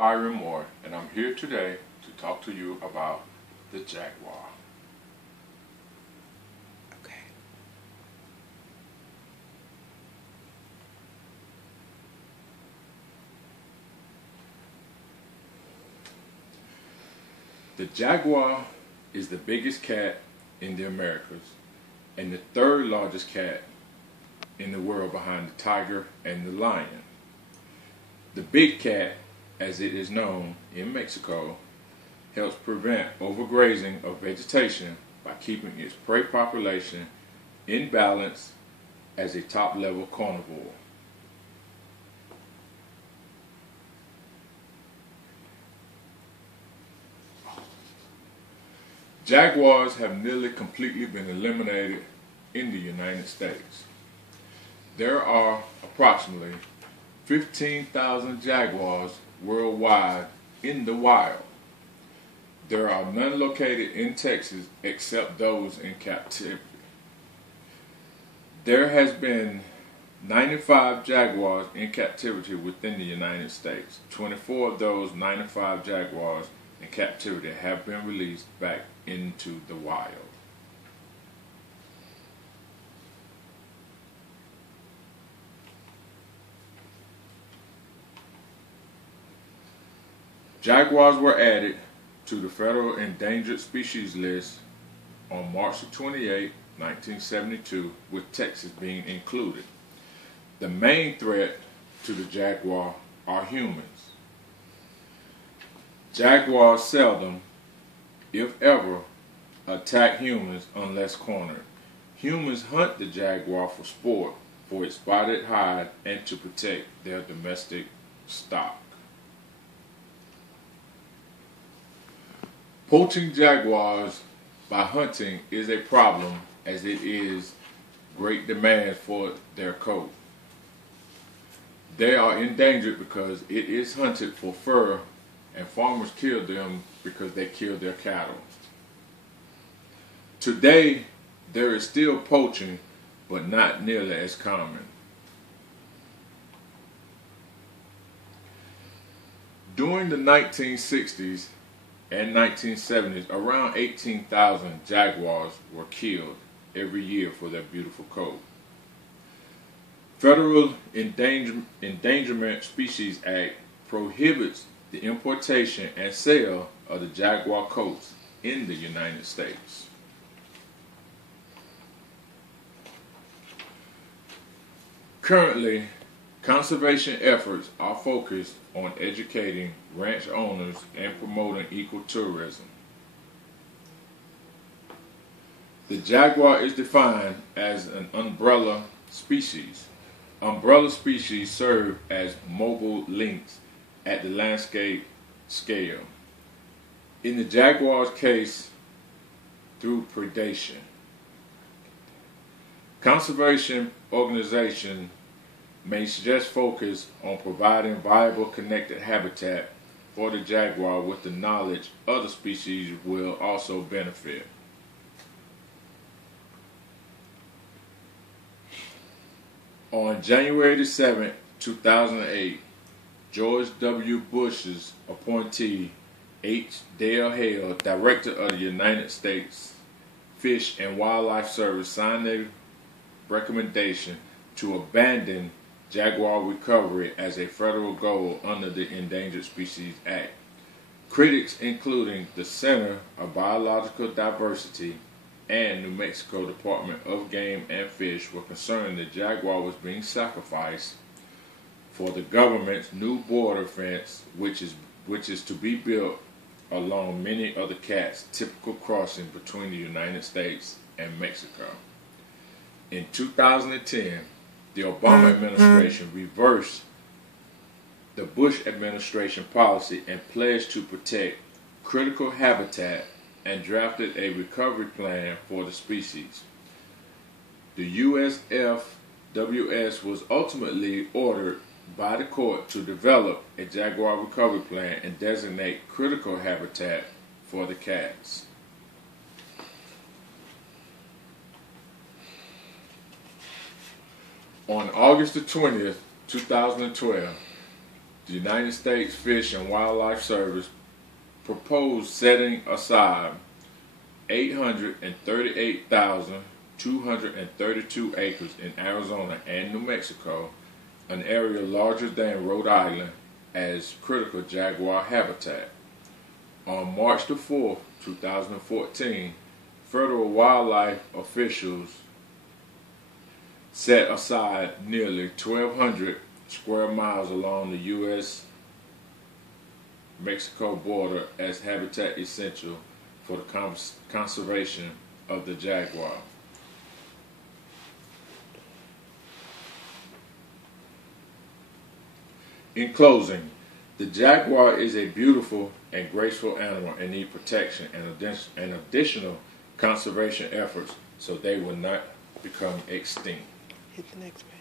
Byron Moore, and I'm here today to talk to you about the Jaguar. Okay. The Jaguar is the biggest cat in the Americas and the third largest cat in the world behind the tiger and the lion. The big cat, as it is known in Mexico, helps prevent overgrazing of vegetation by keeping its prey population in balance as a top-level carnivore. Jaguars have nearly completely been eliminated in the United States. There are approximately 15,000 jaguars worldwide in the wild. There are none located in Texas except those in captivity. There has been 95 jaguars in captivity within the United States. 24 of those 95 jaguars in captivity have been released back into the wild. Jaguars were added to the federal endangered species list on March 28, 1972, with Texas being included. The main threat to the jaguar are humans. Jaguars seldom, if ever, attack humans unless cornered. Humans hunt the jaguar for sport, for its spotted hide, and to protect their domestic stock. Poaching jaguars by hunting is a problem, as it is great demand for their coat. They are endangered because it is hunted for fur, and farmers kill them because they kill their cattle. Today, there is still poaching, but not nearly as common. During the 1960s and 1970s, around 18,000 jaguars were killed every year for their beautiful coat. Federal Endangerment Species Act prohibits the importation and sale of the jaguar coats in the United States. Currently, conservation efforts are focused on educating ranch owners and promoting ecotourism. The jaguar is defined as an umbrella species. Umbrella species serve as mobile links at the landscape scale. In the jaguar's case, through predation. Conservation organizations may just focus on providing viable connected habitat for the jaguar with the knowledge other species will also benefit. On January 7, 2008, George W. Bush's appointee, H. Dale Hale, Director of the United States Fish and Wildlife Service, signed a recommendation to abandon jaguar recovery as a federal goal under the Endangered Species Act. Critics, including the Center of Biological Diversity and New Mexico Department of Game and Fish, were concerned the jaguar was being sacrificed for the government's new border fence, which is to be built along many of the cat's typical crossing between the United States and Mexico. In 2010, the Obama administration reversed the Bush administration policy and pledged to protect critical habitat and drafted a recovery plan for the species. The USFWS was ultimately ordered by the court to develop a jaguar recovery plan and designate critical habitat for the cats. On August the 20th, 2012, the United States Fish and Wildlife Service proposed setting aside 838,232 acres in Arizona and New Mexico, an area larger than Rhode Island, as critical jaguar habitat. On March the 4th, 2014, federal wildlife officials set aside nearly 1,200 square miles along the U.S.-Mexico border as habitat essential for the conservation of the jaguar. In closing, the jaguar is a beautiful and graceful animal and need protection and additional conservation efforts so they will not become extinct. Hit the next page.